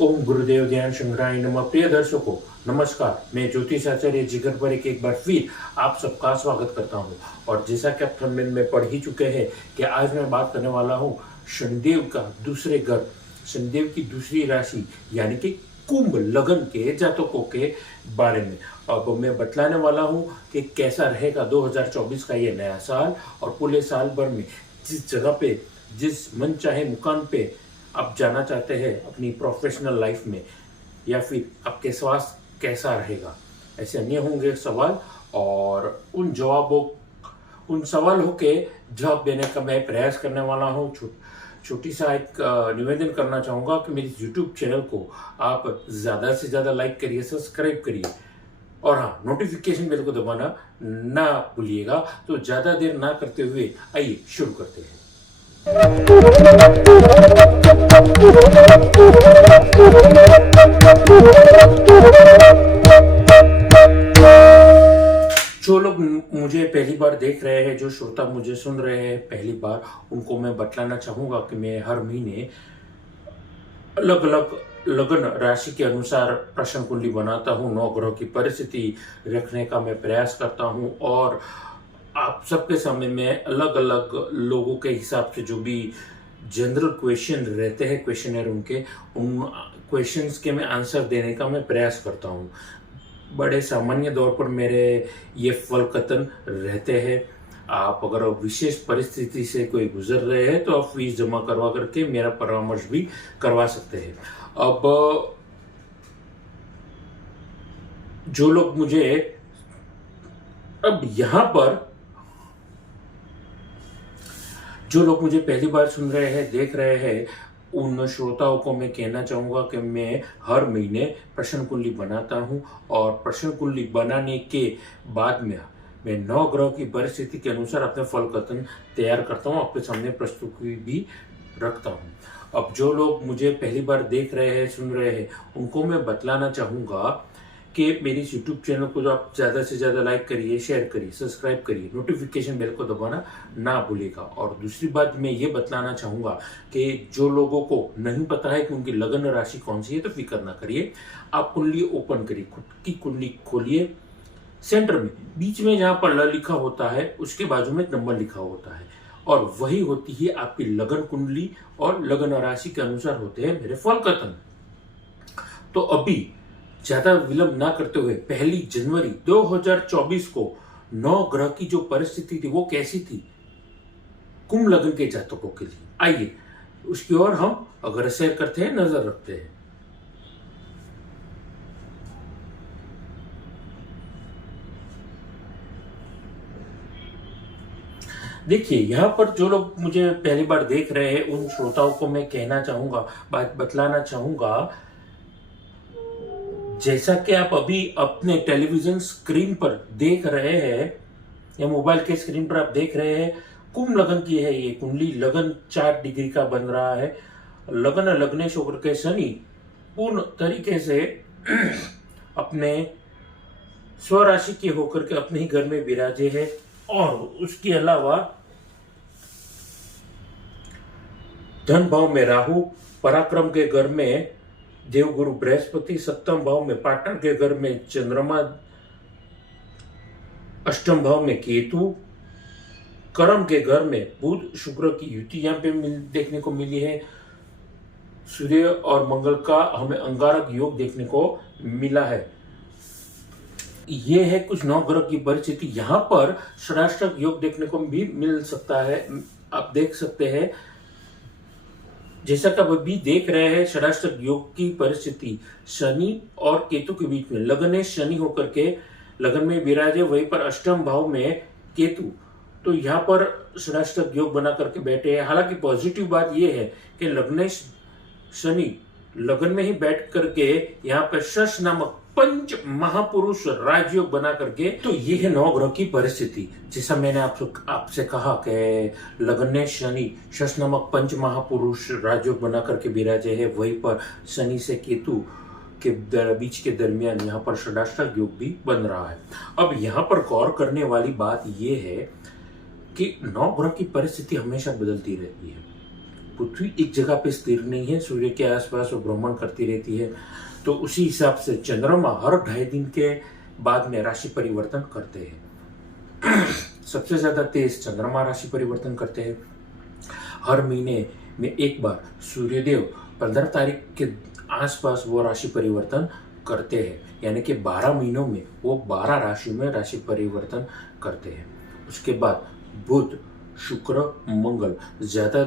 ओम गुरुदेव ध्यान शंकराय नमः। प्रिय दर्शकों नमस्कार, मैं ज्योतिष आचार्य जिगर पर एक बार फिर आप सबका स्वागत करता हूं। और जैसा कि आप थंबनेल में पढ़ ही चुके हैं कि आज मैं बात करने वाला हूं शनिदेव का दूसरे घर, शनिदेव की दूसरी राशि यानी कि कुंभ लगन के जातकों के बारे में। अब मैं बतलाने वाला हूं कि कैसा रहेगा 2024 का ये नया साल, और पूरे साल भर में जिस जगह पे, जिस मन चाहे मुकाम पे आप जाना चाहते हैं अपनी प्रोफेशनल लाइफ में, या फिर आपके स्वास्थ्य कैसा रहेगा, ऐसे अन्य होंगे सवाल। और उन सवालों के जवाब देने का मैं प्रयास करने वाला हूँ। छोटी सा एक निवेदन करना चाहूँगा कि मेरे YouTube चैनल को आप ज़्यादा से ज़्यादा लाइक करिए, सब्सक्राइब करिए, और हाँ, नोटिफिकेशन बेल को दबाना ना भूलिएगा। तो ज़्यादा देर ना करते हुए आइए शुरू करते हैं। जो लोग मुझे पहली बार देख रहे हैं, जो श्रोता मुझे सुन रहे हैं पहली बार, उनको मैं बतलाना चाहूंगा कि मैं हर महीने अलग अलग लगन राशि के अनुसार प्रश्न कुंडली बनाता हूँ। 9 ग्रह की परिस्थिति रखने का मैं प्रयास करता हूँ, और आप सबके सामने में अलग अलग लोगों के हिसाब से जो भी जनरल क्वेश्चन रहते हैं, क्वेश्चनर उनके, उन क्वेश्चंस के मैं आंसर देने का मैं प्रयास करता हूँ। बड़े सामान्य तौर पर मेरे ये फल कथन रहते हैं। आप अगर विशेष परिस्थिति से कोई गुजर रहे हैं तो आप फीस जमा करवा करके मेरा परामर्श भी करवा सकते हैं। अब जो लोग मुझे पहली बार सुन रहे हैं, देख रहे हैं, उन श्रोताओं को मैं कहना चाहूँगा कि मैं हर महीने प्रश्न कुंडली बनाता हूँ, और प्रश्न कुंडली बनाने के बाद में मैं 9 ग्रह की परिस्थिति के अनुसार अपने फल कथन तैयार करता हूँ, आपके सामने प्रस्तुति भी रखता हूँ। अब जो लोग मुझे पहली बार देख रहे हैं, सुन रहे हैं, उनको मैं बतलाना चाहूँगा कि मेरी YouTube चैनल को जो आप ज़्यादा से ज़्यादा लाइक करिए, शेयर करिए, सब्सक्राइब करिए, नोटिफिकेशन बेल को दबाना ना भूलिएगा। और दूसरी बात मैं ये बतलाना चाहूँगा कि जो लोगों को नहीं पता है कि उनकी लगन राशि कौन सी है, तो फिक्र ना करिए। आप कुंडली ओपन करिए, खुद की कुंडली खोलिए, सेंटर में बीच में जहाँ पर ल लिखा होता है उसके बाजू में एक नंबर लिखा होता है, और वही होती है आपकी लगन कुंडली, और लगन राशि के अनुसार होते हैं मेरे फल कथन। तो अभी ज्यादा विलंब ना करते हुए 1 जनवरी 2024 को 9 ग्रह की जो परिस्थिति थी वो कैसी थी कुंभ लगन के जातकों के लिए, आइए उसकी ओर हम अग्रसर करते हैं, नजर रखते हैं। देखिए, यहाँ पर जो लोग मुझे पहली बार देख रहे हैं उन श्रोताओं को मैं कहना चाहूंगा, बतलाना चाहूंगा, जैसा कि आप अभी अपने टेलीविजन स्क्रीन पर देख रहे हैं या मोबाइल के स्क्रीन पर आप देख रहे हैं, कुंभ लगन की है ये कुंडली। लगन 4 डिग्री का बन रहा है। लगन लग्नेश होकर के शनि पूर्ण तरीके से अपने स्वराशि के होकर के अपने ही घर में विराजे है, और उसके अलावा धन भाव में राहु, पराक्रम के घर में देवगुरु बृहस्पति, सप्तम भाव में पार्टनर के घर में चंद्रमा, अष्टम भाव में केतु, कर्म के घर में बुध शुक्र की युति यहाँ पे देखने को मिली है। सूर्य और मंगल का हमें अंगारक योग देखने को मिला है। ये है कुछ 9 ग्रह की परिस्थिति। यहाँ पर षडाष्टक योग देखने को भी मिल सकता है, आप देख सकते हैं। जैसा कि आप अभी देख रहे हैं षडाष्टक योग की परिस्थिति शनि और केतु के बीच में, लगन शनि होकर के लगन में विराजे, वहीं पर अष्टम भाव में केतु, तो यहाँ पर षडाष्टक योग बना करके बैठे हैं। हालांकि पॉजिटिव बात यह है कि लग्नेश शनि लगन में ही बैठ करके यहाँ पर शश नामक पंच महापुरुष राजयोग बना करके, तो ये है 9 ग्रह की परिस्थिति। जैसा मैंने आपसे कहा कि लगन शनि शश नामक पंच महापुरुष राजयोग बना करके विराजे है, वहीं पर शनि से केतु के बीच के दरमियान यहाँ पर षडाष्टक योग भी बन रहा है। अब यहाँ पर गौर करने वाली बात यह है कि 9 ग्रह की परिस्थिति हमेशा बदलती रहती है। पृथ्वी एक जगह पे स्थिर नहीं है, सूर्य के आसपास वो भ्रमण करती रहती है। तो उसी हिसाब से चंद्रमा हर 2.5 दिन के बाद में राशि परिवर्तन करते हैं। सबसे ज्यादा तेज चंद्रमा राशि परिवर्तन करते हैं। हर महीने में एक बार सूर्यदेव 15 तारीख के आसपास वो राशि परिवर्तन करते हैं, यानी कि 12 महीनों में वो 12 राशि में राशि परिवर्तन करते हैं। उसके बाद बुध, शुक्र, मंगल ज्यादा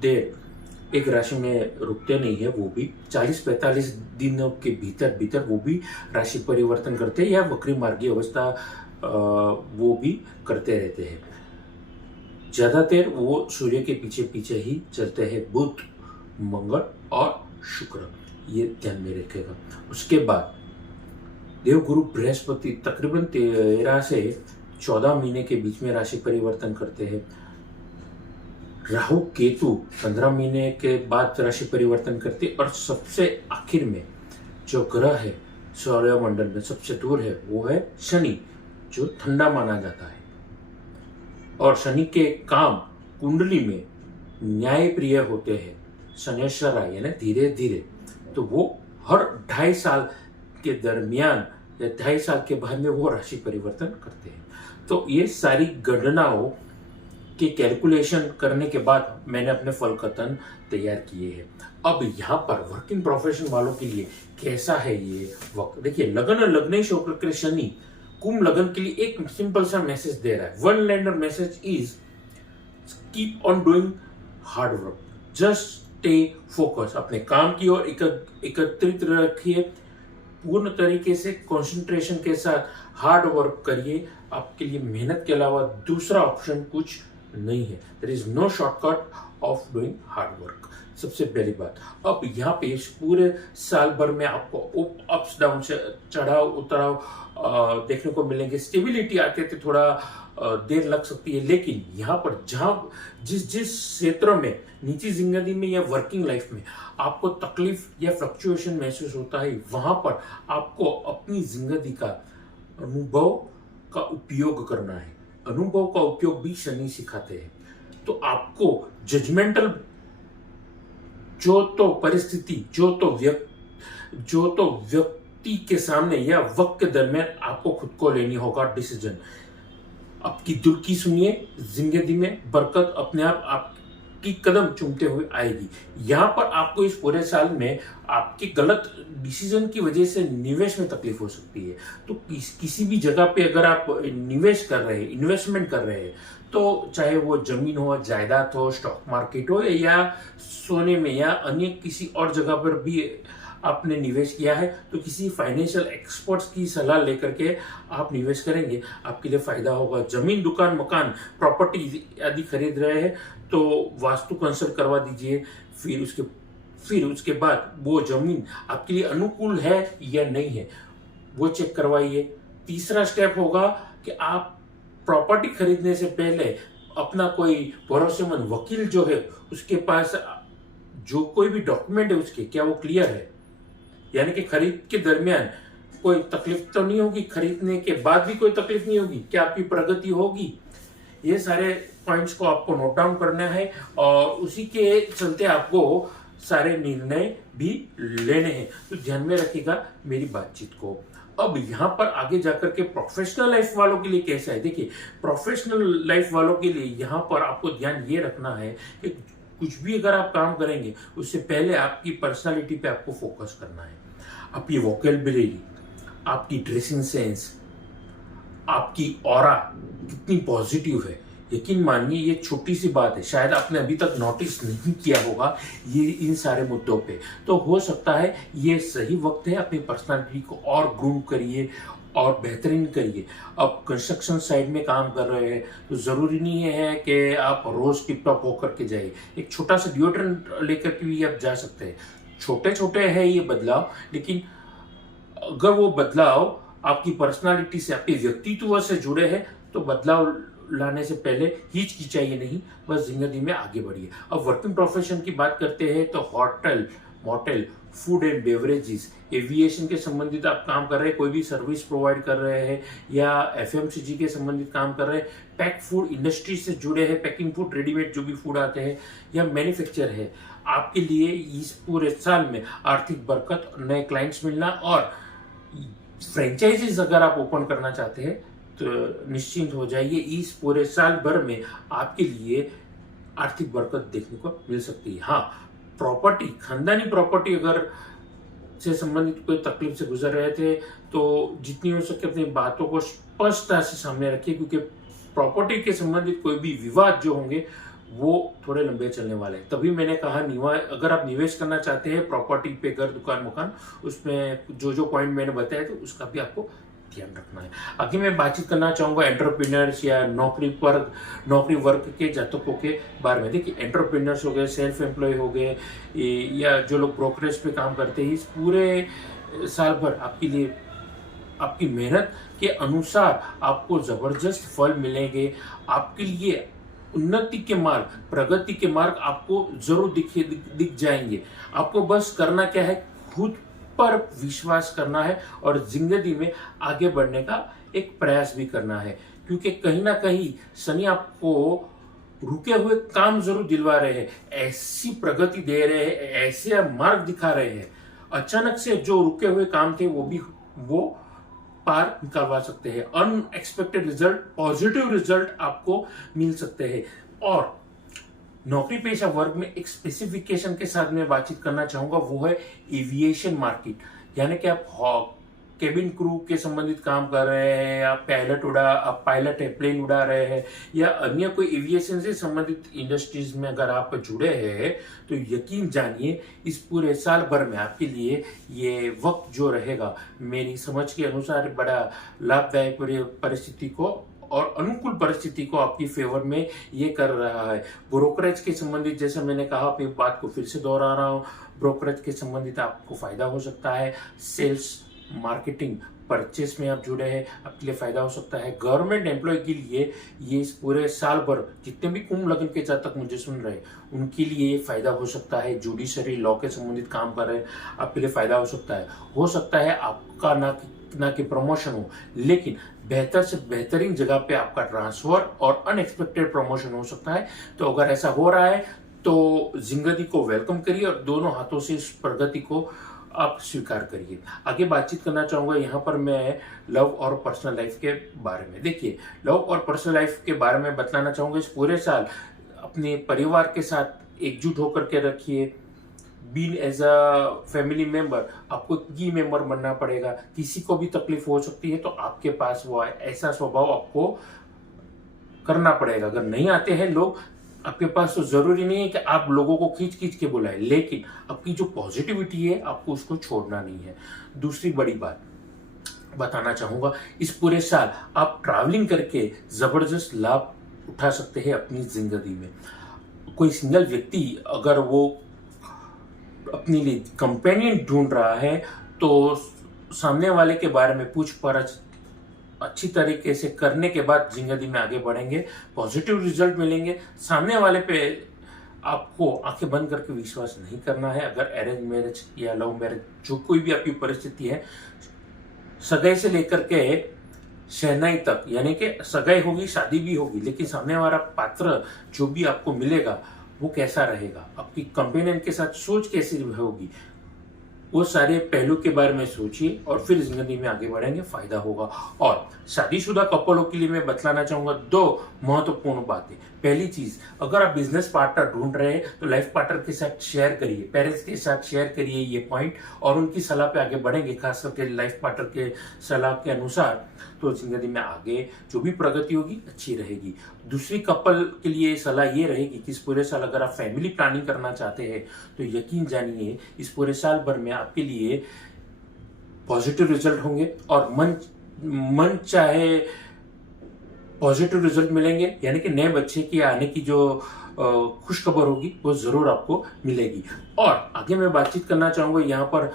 देर एक राशि में रुकते नहीं है, वो भी 40-45 दिनों के भीतर भीतर वो भी राशि परिवर्तन करते हैं, या वक्री मार्गीय अवस्था वो भी करते रहते हैं। ज्यादा देर वो सूर्य के पीछे पीछे ही चलते हैं, बुध, मंगल और शुक्र, ये ध्यान में रखेगा। उसके बाद देवगुरु बृहस्पति तकरीबन 13 से 14 महीने के बीच में राशि परिवर्तन करते हैं। राहु केतु 15 महीने के बाद राशि परिवर्तन करते, और सबसे आखिर में जो ग्रह है सौरमंडल में सबसे दूर है वो है शनि, जो ठंडा माना जाता है। और शनि के काम कुंडली में न्यायप्रिय होते हैं, शनैश्चर यानी धीरे धीरे, तो वो हर 2.5 साल के दरमियान या 2.5 साल के बाद में वो राशि परिवर्तन करते हैं। तो ये सारी गणनाओं के कैलकुलेशन करने के बाद मैंने अपने फल कथन तैयार किए हैं। अब यहाँ पर वर्किंग प्रोफेशन वालों के लिए कैसा है ये वक्त, देखिए लगन लग्नेश होकर के शनि कुंभ लगन के लिए एक सिंपल सा मैसेज दे रहा है। One liner message is keep on doing hard work, just stay focus, अपने काम की ओर एकत्रित रखिए, पूर्ण तरीके से कंसंट्रेशन के साथ हार्ड वर्क करिए। आपके लिए मेहनत के अलावा दूसरा ऑप्शन कुछ नहीं है। There is no shortcut of doing hard work, सबसे पहली बात। अब यहाँ पे इस पूरे साल भर में आपको अप्स डाउन से चढ़ाव उतराव देखने को मिलेंगे। स्टेबिलिटी आते थे थोड़ा देर लग सकती है, लेकिन यहाँ पर जहाँ जिस क्षेत्र में निजी जिंदगी में या वर्किंग लाइफ में आपको तकलीफ या फ्लक्चुएशन महसूस होता है, वहां पर आपको अपनी जिंदगी का अनुभव का उपयोग करना है। अनुभव का उपयोग भी शनि सिखाते हैं। तो आपको जजमेंटल जो तो परिस्थिति जो तो व्यक्ति के सामने या वक्त के दरमियान आपको खुद को लेनी होगा डिसीजन। आपकी दिल की सुनिए, जिंदगी में बरकत अपने आप आपकी कदम चूमते हुए आएगी। यहाँ पर आपको इस पूरे साल में आपके गलत डिसीजन की वजह से निवेश में तकलीफ हो सकती है। तो किसी भी जगह पे अगर आप निवेश कर रहे हैं, इन्वेस्टमेंट कर रहे हैं, तो चाहे वो जमीन हो, जायदाद हो, स्टॉक मार्केट हो, या सोने में या अन्य किसी और जगह पर भी आपने निवेश किया है, तो किसी फाइनेंशियल एक्सपर्ट्स की सलाह लेकर के आप निवेश करेंगे, आपके लिए फायदा होगा। जमीन, दुकान, मकान, प्रॉपर्टी आदि खरीद रहे हैं तो वास्तु कंसल्ट करवा दीजिए। फिर उसके बाद वो जमीन आपके लिए अनुकूल है या नहीं है वो चेक करवाइए। तीसरा स्टेप होगा कि आप प्रॉपर्टी खरीदने से पहले अपना कोई भरोसेमंद वकील जो है उसके पास जो कोई भी डॉक्यूमेंट है उसके क्या वो क्लियर है, यानी कि खरीद के दरमियान कोई तकलीफ तो नहीं होगी, खरीदने के बाद भी कोई तकलीफ नहीं होगी, क्या आपकी प्रगति होगी। ये सारे पॉइंट्स को आपको नोट डाउन करना है और उसी के चलते आपको सारे निर्णय भी लेने हैं। तो ध्यान में रखिएगा मेरी बातचीत को। अब यहाँ पर आगे जाकर के प्रोफेशनल लाइफ वालों के लिए कैसा है, देखिए प्रोफेशनल लाइफ वालों के लिए यहाँ पर आपको ध्यान ये रखना है कि कुछ भी अगर आप काम करेंगे उससे पहले आपकी पर्सनालिटी पे आपको फोकस करना है। आपकी वोकैबुलरी, आपकी ड्रेसिंग सेंस, आपकी ऑरा कितनी पॉजिटिव है। यकीन मानिए ये छोटी सी बात है, शायद आपने अभी तक नोटिस नहीं किया होगा ये इन सारे मुद्दों पे। तो हो सकता है ये सही वक्त है, अपनी पर्सनालिटी को और ग्रूम करिए और बेहतरीन करिए। अब कंस्ट्रक्शन साइड में काम कर रहे हैं तो जरूरी नहीं है कि आप रोज टिप टॉप होकर के जाइए। एक छोटा सा डिओड्रेंट लेकर के भी आप जा सकते हैं। छोटे छोटे है ये बदलाव, लेकिन अगर वो बदलाव आपकी पर्सनालिटी से, आपके व्यक्तित्व से जुड़े हैं तो बदलाव लाने से पहले हिचकिचाइए नहीं, बस जिंदगी में आगे बढ़िए। अब वर्किंग प्रोफेशन की बात करते हैं तो hotel, motel, food and beverages, aviation के संबंधित आप काम कर रहे हैं, कोई भी सर्विस प्रोवाइड कर रहे हैं या एफएमसीजी के संबंधित काम कर रहे हैं, पैक फूड इंडस्ट्री से जुड़े हैं, पैकिंग फूड, रेडीमेड जो भी फूड आते हैं या मैन्युफैक्चर है, आपके लिए इस पूरे साल में आर्थिक बरकत, नए क्लाइंट्स मिलना और फ्रेंचाइजीज अगर आप ओपन करना चाहते हैं तो निश्चिंत हो जाइए, इस पूरे साल भर में आपके लिए आर्थिक बरकत देखने को मिल सकती है। हाँ, प्रॉपर्टी, खानदानी प्रॉपर्टी अगर से संबंधित कोई तकलीफ से गुजर रहे थे तो जितनी हो सके अपनी बातों को स्पष्टता से सामने रखिए, क्योंकि प्रॉपर्टी के संबंधित कोई भी विवाद जो होंगे वो थोड़े लंबे चलने वाले हैं। तभी मैंने कहा अगर आप निवेश करना चाहते हैं प्रॉपर्टी पे, घर, दुकान, मकान, उसमें जो जो पॉइंट मैंने बताया तो उसका भी आपको ध्यान रखना है। आगे मैं बातचीत करना चाहूंगा एंटरप्रेन्योर्स या नौकरी वर्ग के जातकों के बारे में। देखिए, एंटरप्रेन्योर्स हो गए, सेल्फ एम्प्लॉय हो गए या जो लोग ब्रोकरेज पे काम करते हैं, इस पूरे साल भर आपके लिए आपकी मेहनत के अनुसार आपको जबरदस्त फल मिलेंगे। आपके लिए उन्नति के मार्ग, प्रगति के मार्ग आपको जरूर दिख जाएंगे। आपको बस करना क्या है, खुद पर विश्वास करना है और जिंदगी में आगे बढ़ने का एक प्रयास भी करना है, क्योंकि कहीं ना कहीं शनि आपको रुके हुए काम जरूर दिलवा रहे हैं, ऐसी प्रगति दे रहे हैं, ऐसे मार्ग दिखा रहे हैं। अचानक से जो रुके हुए काम थे वो पार निकलवा सकते हैं। अनएक्सपेक्टेड रिजल्ट, पॉजिटिव रिजल्ट आपको मिल सकते हैं। और नौकरी पेशा वर्ग में एक स्पेसिफिकेशन के साथ मैं बातचीत करना चाहूंगा, वो है एविएशन मार्केट। यानी कि आप केबिन क्रू के संबंधित काम कर रहे हैं, आप पायलट है, प्लेन उड़ा रहे हैं या अन्य कोई एविएशन से संबंधित इंडस्ट्रीज में अगर आप जुड़े हैं तो यकीन जानिए इस पूरे साल भर में आपके लिए ये वक्त जो रहेगा, मेरी समझ के अनुसार बड़ा लाभदायक परिस्थिति को और अनुकूल परिस्थिति को आपकी फेवर में ये कर रहा है। ब्रोकरेज के संबंधित, जैसे मैंने कहा, अपनी बात को फिर से दोहरा रहा हूँ, ब्रोकरेज के संबंधित आपको फायदा हो सकता है। सेल्स, मार्केटिंग, परचेस में आप जुड़े हैं, आपके लिए फायदा हो सकता है। गवर्नमेंट एम्प्लॉय के लिए ये इस पूरे साल भर जितने भी कुंभ लग्न के जातक मुझे सुन रहे हैं उनके लिए ये फायदा हो सकता है। जुडिशरी, लॉ के संबंधित काम कर रहे हैं, आपके लिए फायदा हो सकता है आपका ना कि प्रमोशन हो, लेकिन बेहतर से बेहतरीन जगह पे आपका ट्रांसफर और अनएक्सपेक्टेड प्रमोशन हो सकता है। तो अगर ऐसा हो रहा है तो जिंदगी को वेलकम करिए और दोनों हाथों से इस प्रगति को आप स्वीकार करिए। आगे बातचीत करना चाहूंगा यहाँ पर मैं लव और पर्सनल लाइफ के बारे में। देखिए, लव और पर्सनल लाइफ के बारे में बतलाना चाहूंगा, इस पूरे साल अपने परिवार के साथ एकजुट होकर के रखिए। Being as a family member आपको की मेंबर बनना पड़ेगा। किसी को भी तकलीफ हो सकती है तो आपके पास वो है, ऐसा स्वभाव आपको करना पड़ेगा। अगर नहीं आते हैं लोग आपके पास तो जरूरी नहीं है कि आप लोगों को खींच खींच के बुलाए, लेकिन आपकी जो पॉजिटिविटी है आपको उसको छोड़ना नहीं है। दूसरी बड़ी बात बताना चाहूंगा, इस पूरे साल आप ट्रैवलिंग करके जबरदस्त लाभ उठा सकते हैं अपनी जिंदगी में। कोई सिंगल व्यक्ति अगर वो अपने लिए कंपेनियन ढूंढ रहा है तो सामने वाले के बारे में पूछ परछ अच्छी तरीके से करने के बाद जिंदगी में आगे बढ़ेंगे, पॉजिटिव रिजल्ट मिलेंगे। सामने वाले पे आपको आंखें बंद करके विश्वास नहीं करना है। अगर अरेंज मैरिज या लव मैरिज, जो कोई भी आपकी परिस्थिति है, सगाई से लेकर के शहनाई तक, यानी कि सगाई होगी, शादी भी होगी, लेकिन सामने वाला पात्र जो भी आपको मिलेगा वो कैसा रहेगा, आपकी कंपेनियन के साथ सोच कैसी होगी, वो सारे पहलू के बारे में सोचिए और फिर जिंदगी में आगे बढ़ेंगे, फायदा होगा। और शादीशुदा कपलों के लिए मैं बतलाना चाहूंगा 2 महत्वपूर्ण बातें। पहली चीज, अगर आप बिजनेस पार्टनर ढूंढ रहे हैं तो लाइफ पार्टनर के साथ शेयर करिए, पेरेंट्स के साथ शेयर करिए ये पॉइंट और उनकी सलाह पे आगे बढ़ेंगे, खास करके लाइफ पार्टनर के सलाह के अनुसार, तो जिंदगी में आगे जो भी प्रगति होगी अच्छी रहेगी। दूसरी कपल के लिए सलाह ये रहेगी कि इस पूरे साल अगर आप फैमिली प्लानिंग करना चाहते हैं तो यकीन जानिए इस पूरे साल भर में आपके लिए पॉजिटिव रिजल्ट होंगे और मन चाहे पॉजिटिव रिजल्ट मिलेंगे, यानी कि नए बच्चे की आने की जो खुश खबर होगी वो जरूर आपको मिलेगी। और आगे मैं बातचीत करना चाहूंगा यहाँ पर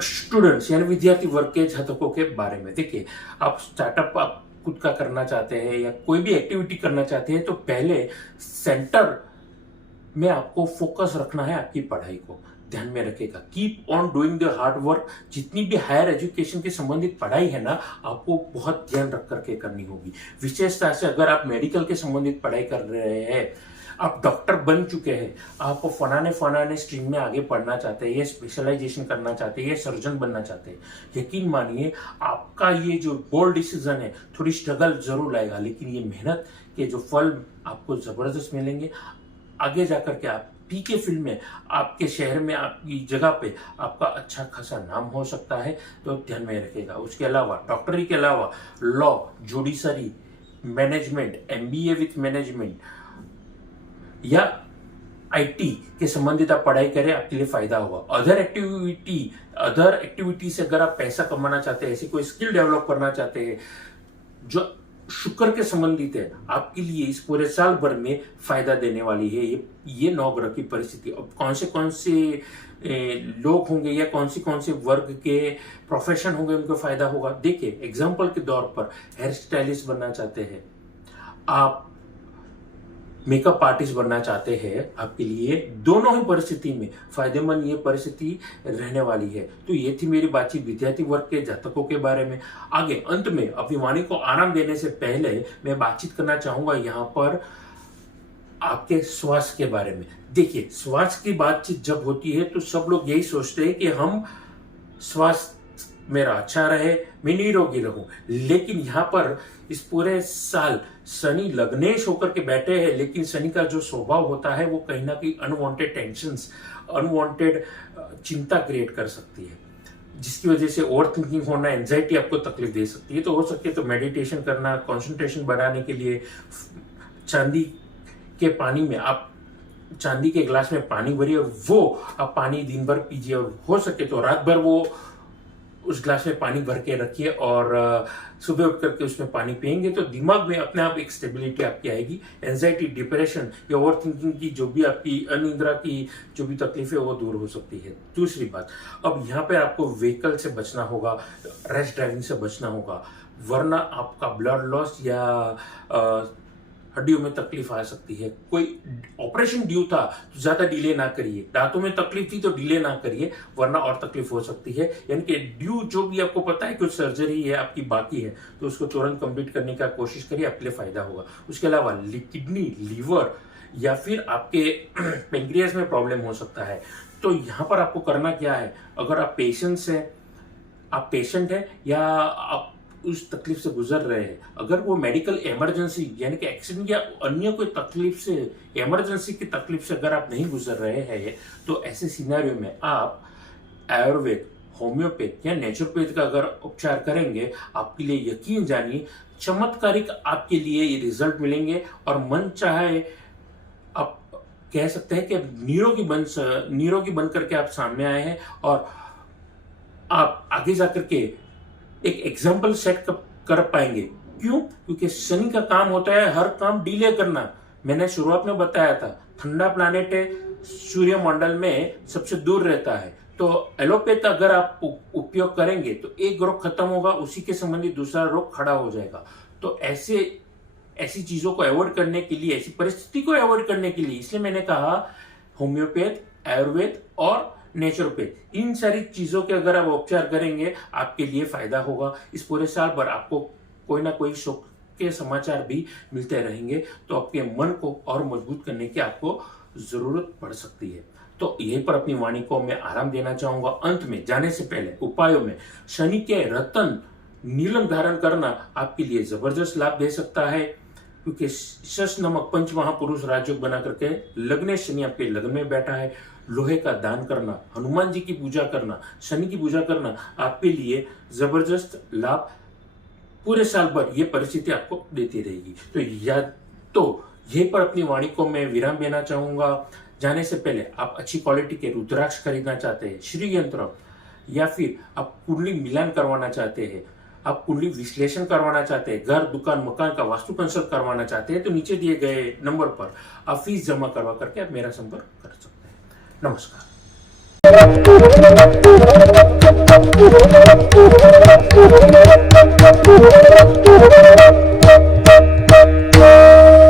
स्टूडेंट्स यानी विद्यार्थी वर्ग के जातकों के बारे में। देखिए, आप स्टार्टअप आप खुद का करना चाहते हैं या कोई भी एक्टिविटी करना चाहते हैं तो पहले सेंटर में आपको फोकस रखना है आपकी पढ़ाई को, ध्यान में रखेगा। Keep on doing the hard work. जितनी भी हायर एजुकेशन के संबंधित पढ़ाई है ना, आपको बहुत ध्यान रख करके करनी होगी। विशेषता से अगर आप मेडिकल के संबंधित पढ़ाई कर रहे हैं, आप डॉक्टर बन चुके हैं, आप फलाने स्ट्रीम में आगे पढ़ना चाहते हैं, ये स्पेशलाइजेशन करना चाहते हैं, ये सर्जन बनना चाहते हैं, यकीन मानिए आपका ये जो बोल्ड डिसीजन है, थोड़ी स्ट्रगल जरूर लाएगा, लेकिन ये मेहनत के जो फल आपको जबरदस्त मिलेंगे। आगे जाकर के आप पीके फील्ड में, आपके शहर में, आपकी जगह पे आपका अच्छा खासा नाम हो सकता है, तो ध्यान में रखेगा। उसके अलावा डॉक्टरी के अलावा law, judiciary, management, MBA with management या आईटी के संबंधित आप पढ़ाई करें, आपके लिए फायदा होगा। अदर एक्टिविटी से अगर आप पैसा कमाना चाहते हैं, ऐसी कोई स्किल डेवलप करना चाहते हैं जो शुक्र के संबंधित है, आपके लिए इस पूरे साल भर में फायदा देने वाली है ये 9 ग्रह की परिस्थिति। अब कौन से लोग होंगे या कौन से वर्ग के प्रोफेशन होंगे उनको फायदा होगा। देखिए, एग्जाम्पल के तौर पर हेयर स्टाइलिस्ट बनना चाहते हैं आप, मेकअप आर्टिस्ट बनना चाहते हैं, आपके लिए दोनों ही परिस्थिति में फायदेमंद ये परिस्थिति रहने वाली है। तो ये थी मेरी बातचीत विद्यार्थी वर्ग के जातकों के बारे में। आगे अंत में अपनी वाणी को आराम देने से पहले मैं बातचीत करना चाहूंगा यहाँ पर आपके स्वास्थ्य के बारे में। देखिए, स्वास्थ्य की बातचीत जब होती है तो सब लोग यही सोचते हैं कि हम स्वास्थ्य मेरा अच्छा रहे, मैं निरोगी रहूं, लेकिन यहाँ पर इस पूरे साल शनि लग्नेश होकर के बैठे हैं, लेकिन शनि का जो स्वभाव होता है वो कहीं ना कहीं अनवांटेड टेंशंस, अनवांटेड चिंता क्रिएट कर सकती है, जिसकी वजह से ओवर थिंकिंग होना, एंजाइटी आपको तकलीफ दे सकती है। तो हो सके तो मेडिटेशन करना, कंसंट्रेशन बढ़ाने के लिए चांदी के पानी में आप चांदी के गिलास में पानी भरिए, वो आप पानी दिन भर पीजिए, और हो सके तो रात भर वो उस ग्लास में पानी भर के रखिए और सुबह उठ करके उसमें पानी पिएंगे तो दिमाग में अपने आप एक स्टेबिलिटी आपकी आएगी। एंजाइटी, डिप्रेशन या ओवर थिंकिंग की जो भी आपकी अनिद्रा की जो भी तकलीफ है वो दूर हो सकती है। दूसरी बात, अब यहाँ पे आपको व्हीकल से बचना होगा, रैश ड्राइविंग से बचना होगा, वरना आपका ब्लड लॉस या हड्डियों में तकलीफ आ सकती है। कोई ऑपरेशन ड्यू था तो ज्यादा डिले ना करिए, दांतों में तकलीफ थी तो डिले ना करिए, वरना और तकलीफ हो सकती है। यानी कि ड्यू जो भी आपको पता है कुछ सर्जरी है आपकी बाकी है तो उसको तुरंत कंप्लीट करने का कोशिश करिए, आपके लिए फायदा होगा। उसके अलावा किडनी, लीवर या फिर आपके पेंक्रियास में प्रॉब्लम हो सकता है। तो यहाँ पर आपको करना क्या है, अगर आप पेशेंट है या आप उस तकलीफ से गुजर रहे हैं, अगर वो मेडिकल इमरजेंसी यानी कि एक्सीडेंट या अन्य कोई तकलीफ से, इमरजेंसी की तकलीफ से अगर आप नहीं गुजर रहे हैं, तो ऐसे सिनेरियो में आप आयुर्वेद, होम्योपैथ या नेचुरोपैथ का अगर उपचार करेंगे, आपके लिए यकीन जानिए चमत्कारिक आपके लिए ये रिजल्ट मिलेंगे और मन चाहे आप कह सकते हैं कि निरोगी बन करके आप सामने आए हैं और आप आगे जाकर के एक एग्जाम्पल सेट कर पाएंगे। क्यों? क्योंकि शनि का काम होता है हर काम डिले करना। मैंने शुरुआत में बताया था, ठंडा प्लैनेट है, सूर्य मंडल में सबसे दूर रहता है, तो एलोपैथ अगर आप उपयोग करेंगे तो एक रोग खत्म होगा, उसी के संबंधित दूसरा रोग खड़ा हो जाएगा। तो ऐसी चीजों को अवॉइड करने के लिए, ऐसी परिस्थिति को अवॉइड करने के लिए, इसलिए मैंने कहा होम्योपैथ, आयुर्वेद और नेचुरोपैथ, इन सारी चीजों के अगर आप उपचार करेंगे आपके लिए फायदा होगा। इस पूरे साल भर आपको कोई ना कोई सुख के समाचार भी मिलते रहेंगे, तो आपके मन को और मजबूत करने की आपको जरूरत पड़ सकती है। तो यहीं पर अपनी वाणी को मैं आराम देना चाहूंगा। अंत में जाने से पहले उपायों में शनि के रत्न नीलम धारण करना आपके लिए जबरदस्त लाभ दे सकता है, क्योंकि शश नमक पंच महापुरुष राजयोग बना करके लग्न शनि आपके लग्न में बैठा है। लोहे का दान करना, हनुमान जी की पूजा करना, शनि की पूजा करना आपके लिए जबरदस्त लाभ पूरे साल भर ये परिस्थिति आपको देती रहेगी। तो यहीं पर अपनी वाणी को मैं विराम देना चाहूंगा। जाने से पहले आप अच्छी क्वालिटी के रुद्राक्ष खरीदना चाहते हैं, श्री यंत्र, या फिर आप कुंडली मिलान करवाना चाहते हैं, आप कुंडली विश्लेषण करवाना चाहते हैं, घर, दुकान, मकान का वास्तु कंसल्ट करवाना चाहते हैं, तो नीचे दिए गए नंबर पर आप फीस जमा करवा करके आप मेरा संपर्क कर सकते हैं। नमस्कार।